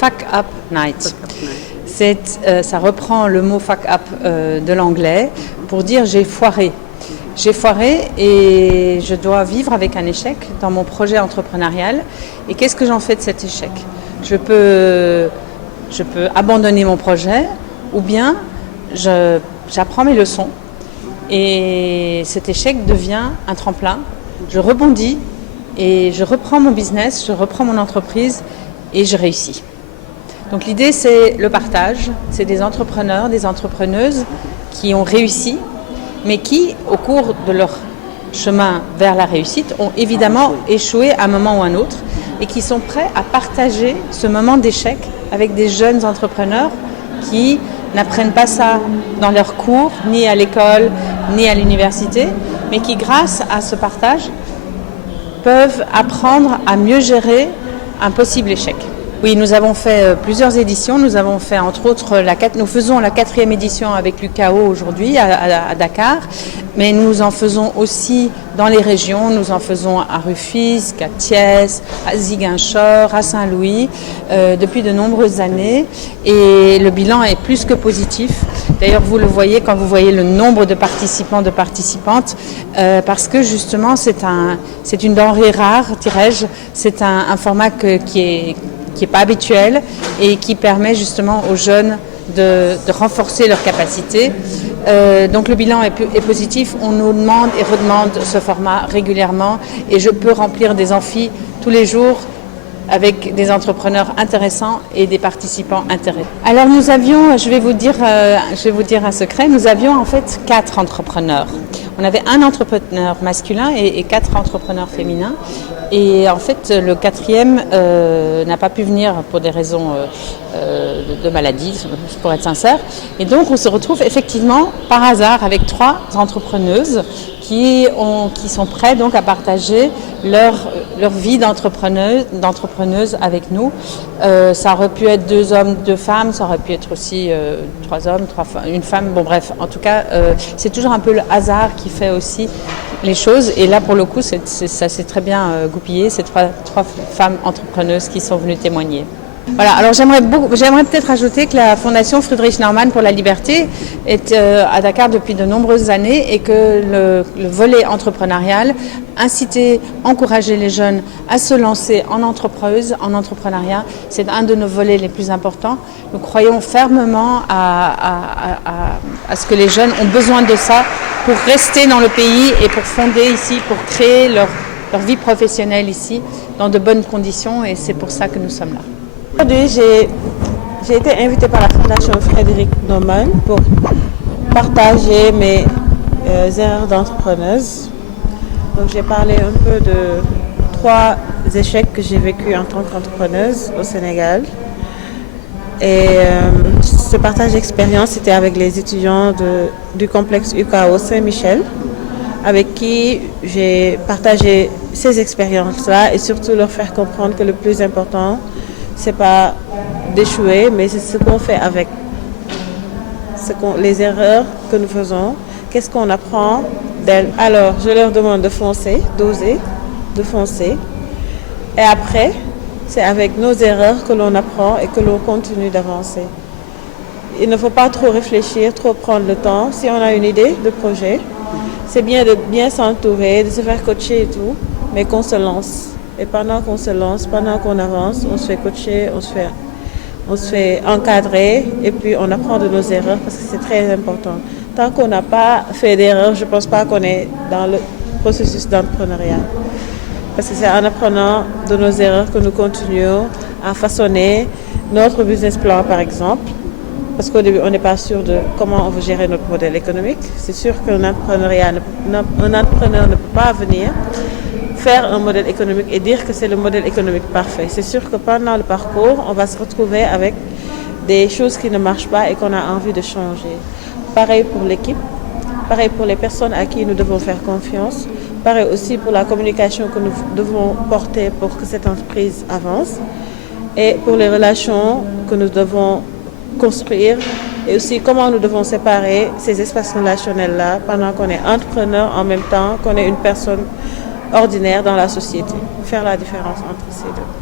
Fuck Up Night. Ça reprend le mot fuck up de l'anglais pour dire j'ai foiré. J'ai foiré et je dois vivre avec un échec dans mon projet entrepreneurial. Et qu'est-ce que j'en fais de cet échec ? Je peux abandonner mon projet ou bien j'apprends mes leçons et cet échec devient un tremplin. Je rebondis et je reprends mon business, je reprends mon entreprise et je réussis. Donc l'idée, c'est le partage. C'est des entrepreneurs, des entrepreneuses qui ont réussi, mais qui, au cours de leur chemin vers la réussite, ont évidemment échoué à un moment ou à un autre et qui sont prêts à partager ce moment d'échec avec des jeunes entrepreneurs qui n'apprennent pas ça dans leurs cours, ni à l'école, ni à l'université, mais qui, grâce à ce partage, peuvent apprendre à mieux gérer un possible échec. Oui, nous avons fait plusieurs éditions. Nous avons fait entre autres, nous faisons la 4e édition avec l'UCAO aujourd'hui à Dakar, mais nous en faisons aussi dans les régions. Nous en faisons à Rufisque, à Thiès, à Ziguinchor, à Saint-Louis depuis de nombreuses années et le bilan est plus que positif. D'ailleurs, vous le voyez quand vous voyez le nombre de participants, de participantes, parce que justement c'est une denrée rare, dirais-je. C'est un format qui est pas habituel et qui permet justement aux jeunes de renforcer leurs capacités. Donc le bilan est positif. On nous demande et redemande ce format régulièrement et je peux remplir des amphis tous les jours avec des entrepreneurs intéressants et des participants intéressés. Alors nous avions, je vais vous dire un secret, nous avions en fait 4 entrepreneurs. On avait un entrepreneur masculin et 4 entrepreneurs féminins. Et en fait, le 4e n'a pas pu venir pour des raisons de maladie, pour être sincère. Et donc, on se retrouve effectivement par hasard avec 3 entrepreneuses qui sont prêtes donc à partager leur vie d'entrepreneuse avec nous. Ça aurait pu être 2 hommes, 2 femmes, ça aurait pu être aussi 3 hommes, 3 femmes, une femme. Bon bref, en tout cas, c'est toujours un peu le hasard qui fait aussi les choses. Et là, pour le coup, ça s'est très bien goupillé. C'est 3 femmes entrepreneuses qui sont venues témoigner. Voilà, alors j'aimerais peut-être ajouter que la Fondation Friedrich Naumann pour la liberté est à Dakar depuis de nombreuses années et que le volet entrepreneurial, inciter, encourager les jeunes à se lancer en entrepreneuriat, c'est un de nos volets les plus importants. Nous croyons fermement à ce que les jeunes ont besoin de ça pour rester dans le pays et pour fonder ici, pour créer leur vie professionnelle ici dans de bonnes conditions et c'est pour ça que nous sommes là. Aujourd'hui, j'ai été invitée par la Fondation Friedrich Naumann pour partager mes erreurs d'entrepreneuse. Donc, j'ai parlé un peu de 3 échecs que j'ai vécus en tant qu'entrepreneuse au Sénégal. Et ce partage d'expérience, c'était avec les étudiants du complexe UCAO Saint-Michel, avec qui j'ai partagé ces expériences-là et surtout leur faire comprendre que le plus important, c'est pas d'échouer, mais c'est ce qu'on fait avec. Les erreurs que nous faisons, qu'est-ce qu'on apprend d'elles. Alors, je leur demande de foncer, d'oser, de foncer. Et après, c'est avec nos erreurs que l'on apprend et que l'on continue d'avancer. Il ne faut pas trop réfléchir, trop prendre le temps. Si on a une idée de projet, c'est bien de bien s'entourer, de se faire coacher et tout, mais qu'on se lance. Et pendant qu'on se lance, pendant qu'on avance, on se fait coacher, on se fait encadrer et puis on apprend de nos erreurs parce que c'est très important. Tant qu'on n'a pas fait d'erreurs, je ne pense pas qu'on est dans le processus d'entrepreneuriat. Parce que c'est en apprenant de nos erreurs que nous continuons à façonner notre business plan, par exemple. Parce qu'au début, on n'est pas sûr de comment on veut gérer notre modèle économique. C'est sûr qu'un entrepreneur ne peut pas venir faire un modèle économique et dire que c'est le modèle économique parfait. C'est sûr que pendant le parcours, on va se retrouver avec des choses qui ne marchent pas et qu'on a envie de changer. Pareil pour l'équipe, pareil pour les personnes à qui nous devons faire confiance, pareil aussi pour la communication que nous devons porter pour que cette entreprise avance et pour les relations que nous devons construire et aussi comment nous devons séparer ces espaces relationnels-là pendant qu'on est entrepreneur en même temps qu'on est une personne ordinaire dans la société. Faire la différence entre ces deux.